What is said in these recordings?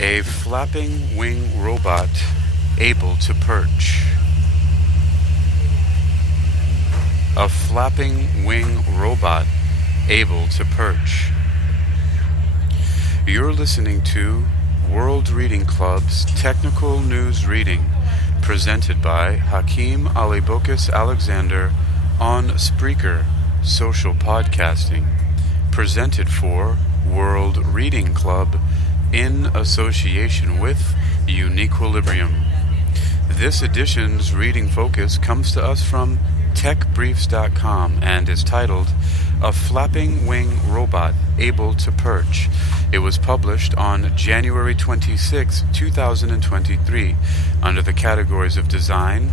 A flapping wing robot able to perch. A flapping wing robot able to perch. You're listening to World Reading Club's Technical News Reading, presented by Hakeem Alibokis Alexander on Spreaker, social podcasting, presented for World Reading Club in association with Uniquilibrium. This edition's reading focus comes to us from techbriefs.com and is titled A Flapping Wing Robot Able to Perch. It was published on January 26, 2023 under the categories of design,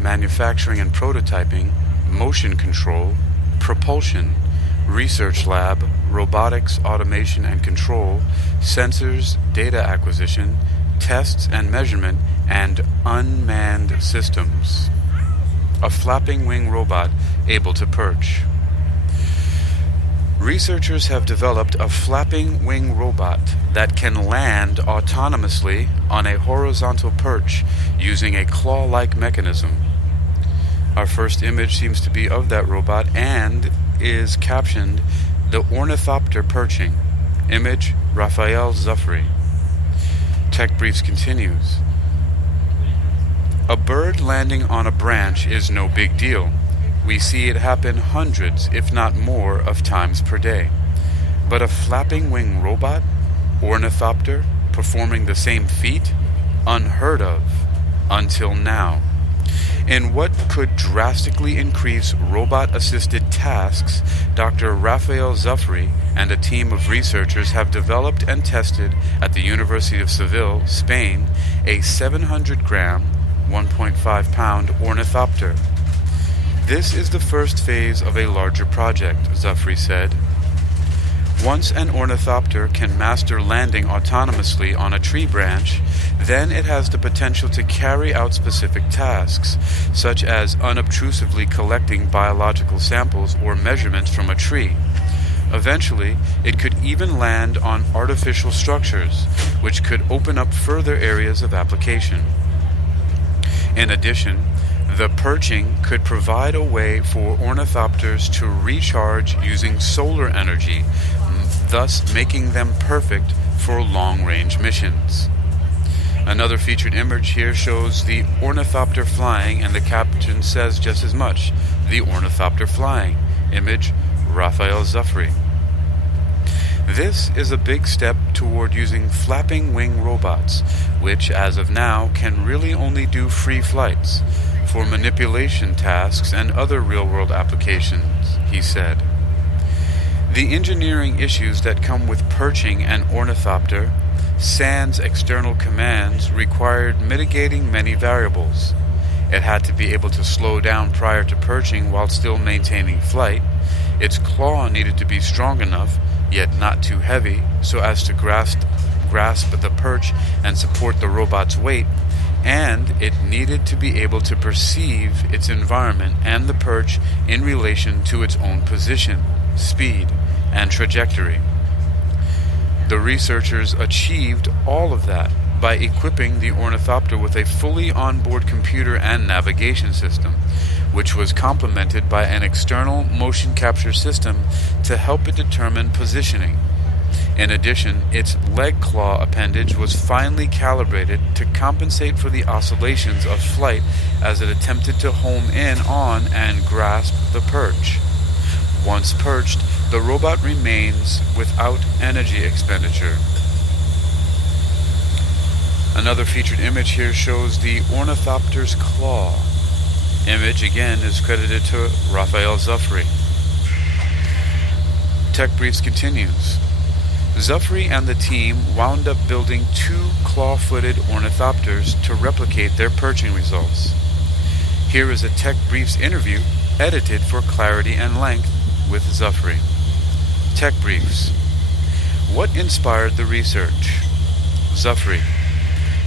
manufacturing and prototyping, motion control, propulsion, research lab, robotics, automation and control, sensors, data acquisition, tests and measurement, and unmanned systems. A flapping wing robot able to perch. Researchers have developed a flapping wing robot that can land autonomously on a horizontal perch using a claw-like mechanism. Our first image seems to be of that robot and is captioned "The Ornithopter Perching." Image, Raphael Zuffrey. Tech Briefs continues. A bird landing on a branch is no big deal. We see it happen hundreds, if not more, of times per day. But a flapping wing robot, ornithopter, performing the same feat? Unheard of, until now. In what could drastically increase robot-assisted tasks, Dr. Raphael Zuffrey and a team of researchers have developed and tested at the University of Seville, Spain, a 700-gram, 1.5-pound ornithopter. This is the first phase of a larger project, Zuffrey said. Once an ornithopter can master landing autonomously on a tree branch, then it has the potential to carry out specific tasks, such as unobtrusively collecting biological samples or measurements from a tree. Eventually, it could even land on artificial structures, which could open up further areas of application. In addition, the perching could provide a way for ornithopters to recharge using solar energy, thus making them perfect for long-range missions. Another featured image here shows the ornithopter flying, and the caption says just as much, "The ornithopter flying." Image, Raphael Zuffrey. This is a big step toward using flapping wing robots, which as of now can really only do free flights, for manipulation tasks and other real-world applications, he said. The engineering issues that come with perching an ornithopter, sans external commands, required mitigating many variables. It had to be able to slow down prior to perching while still maintaining flight. Its claw needed to be strong enough, yet not too heavy, so as to grasp the perch and support the robot's weight, and it needed to be able to perceive its environment and the perch in relation to its own position, speed, and trajectory. The researchers achieved all of that by equipping the ornithopter with a fully onboard computer and navigation system, which was complemented by an external motion capture system to help it determine positioning. In addition, its leg claw appendage was finely calibrated to compensate for the oscillations of flight as it attempted to home in on and grasp the perch. Once perched, the robot remains without energy expenditure. Another featured image here shows the ornithopter's claw. Image again is credited to Raphael Zuffrey. Tech Briefs continues. Zuffrey and the team wound up building 2 claw-footed ornithopters to replicate their perching results. Here is a Tech Briefs interview edited for clarity and length with Zuffrey. Tech Briefs. What inspired the research? Zuffrey.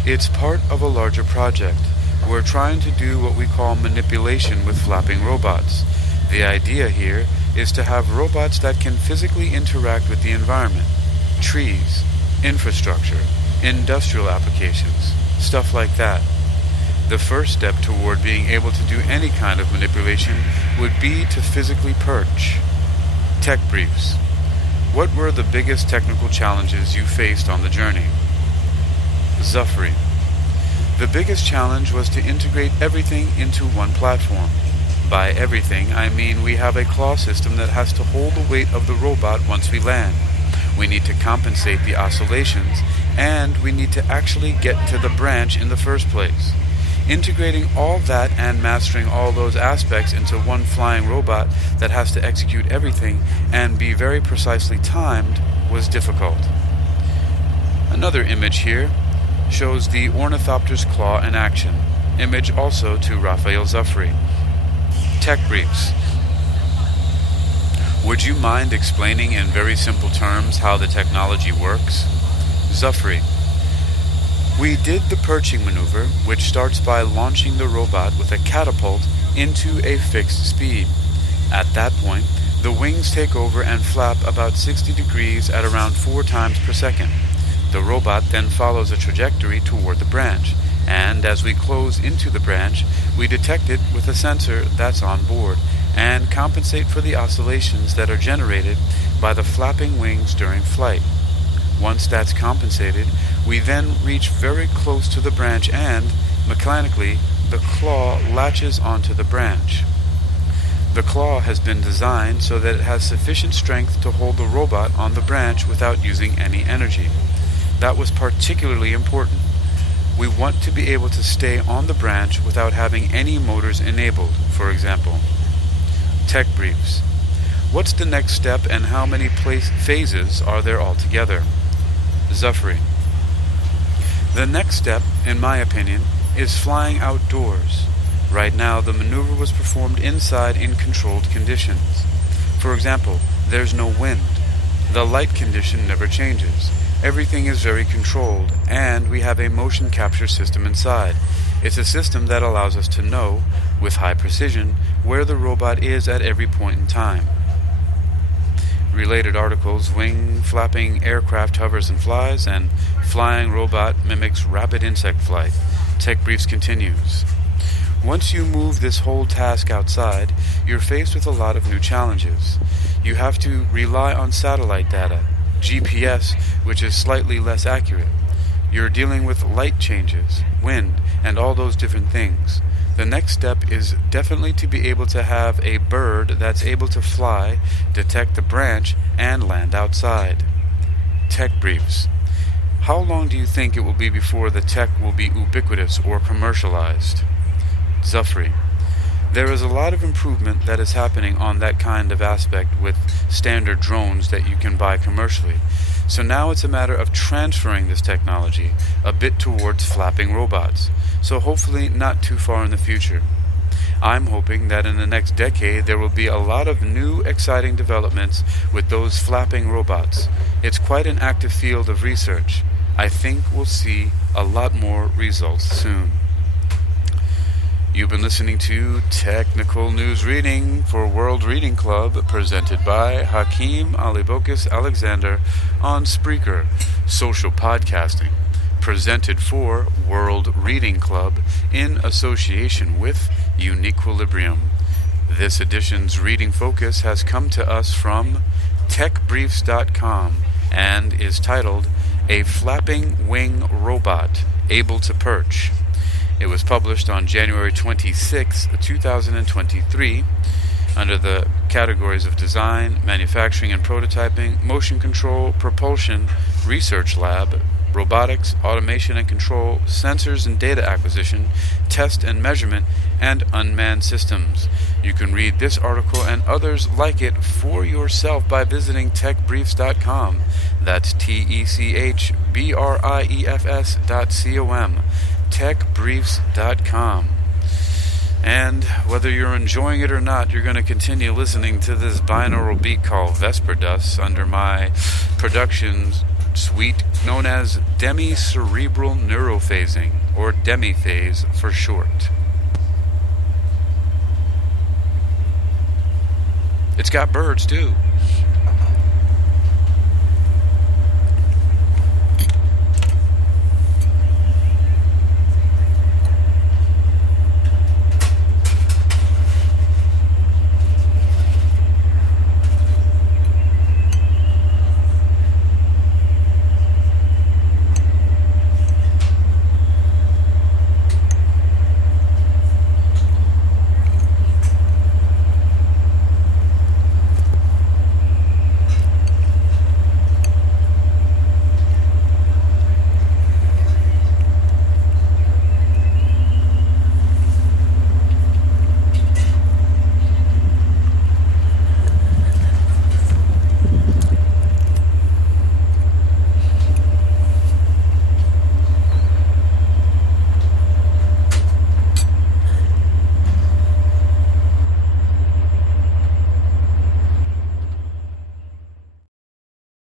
It's part of a larger project. We're trying to do what we call manipulation with flapping robots. The idea here is to have robots that can physically interact with the environment, trees, infrastructure, industrial applications, stuff like that. The first step toward being able to do any kind of manipulation would be to physically perch. Tech briefs. What were the biggest technical challenges you faced on the journey? Zufri. The biggest challenge was to integrate everything into one platform. By everything, I mean we have a claw system that has to hold the weight of the robot once we land. We need to compensate the oscillations, and we need to actually get to the branch in the first place. Integrating all that and mastering all those aspects into one flying robot that has to execute everything and be very precisely timed was difficult. Another image here shows the ornithopter's claw in action. Image also to Raphael Zufri. Tech briefs. Would you mind explaining in very simple terms how the technology works? Zufri. We did the perching maneuver, which starts by launching the robot with a catapult into a fixed speed. At that point, the wings take over and flap about 60 degrees at around 4 times per second. The robot then follows a trajectory toward the branch, and as we close into the branch, we detect it with a sensor that's on board and compensate for the oscillations that are generated by the flapping wings during flight. Once that's compensated, we then reach very close to the branch and, mechanically, the claw latches onto the branch. The claw has been designed so that it has sufficient strength to hold the robot on the branch without using any energy. That was particularly important. We want to be able to stay on the branch without having any motors enabled, for example. Tech briefs. What's the next step and how many phases are there altogether? Zufri. The next step, in my opinion, is flying outdoors. Right now, the maneuver was performed inside in controlled conditions. For example, there's no wind. The light condition never changes. Everything is very controlled, and we have a motion capture system inside. It's a system that allows us to know, with high precision, where the robot is at every point in time. Related articles: wing flapping aircraft hovers and flies, and flying robot mimics rapid insect flight. Tech briefs continues. Once you move this whole task outside, you're faced with a lot of new challenges. You have to rely on satellite data, GPS, which is slightly less accurate. You're dealing with light changes, wind, and all those different things. The next step is definitely to be able to have a bird that's able to fly, detect the branch, and land outside. Tech briefs. How long do you think it will be before the tech will be ubiquitous or commercialized? Zufri. There is a lot of improvement that is happening on that kind of aspect with standard drones that you can buy commercially. So now it's a matter of transferring this technology a bit towards flapping robots. So hopefully not too far in the future. I'm hoping that in the next decade there will be a lot of new exciting developments with those flapping robots. It's quite an active field of research. I think we'll see a lot more results soon. You've been listening to Technical News Reading for World Reading Club, presented by Hakeem Alibokis Alexander on Spreaker, social podcasting, presented for World Reading Club in association with Uniquilibrium. This edition's reading focus has come to us from techbriefs.com and is titled A Flapping Wing Robot Able to Perch. It was published on January 26, 2023, under the categories of design, manufacturing and prototyping, motion control, propulsion, research lab, robotics, automation and control, sensors and data acquisition, test and measurement, and unmanned systems. You can read this article and others like it for yourself by visiting techbriefs.com. That's techbriefs.com. techbriefs.com. And whether you're enjoying it or not, you're going to continue listening to this binaural beat called Vesper Dust under my production suite known as Demi-Cerebral Neurophasing, or Demi-Phase for short. It's got birds too.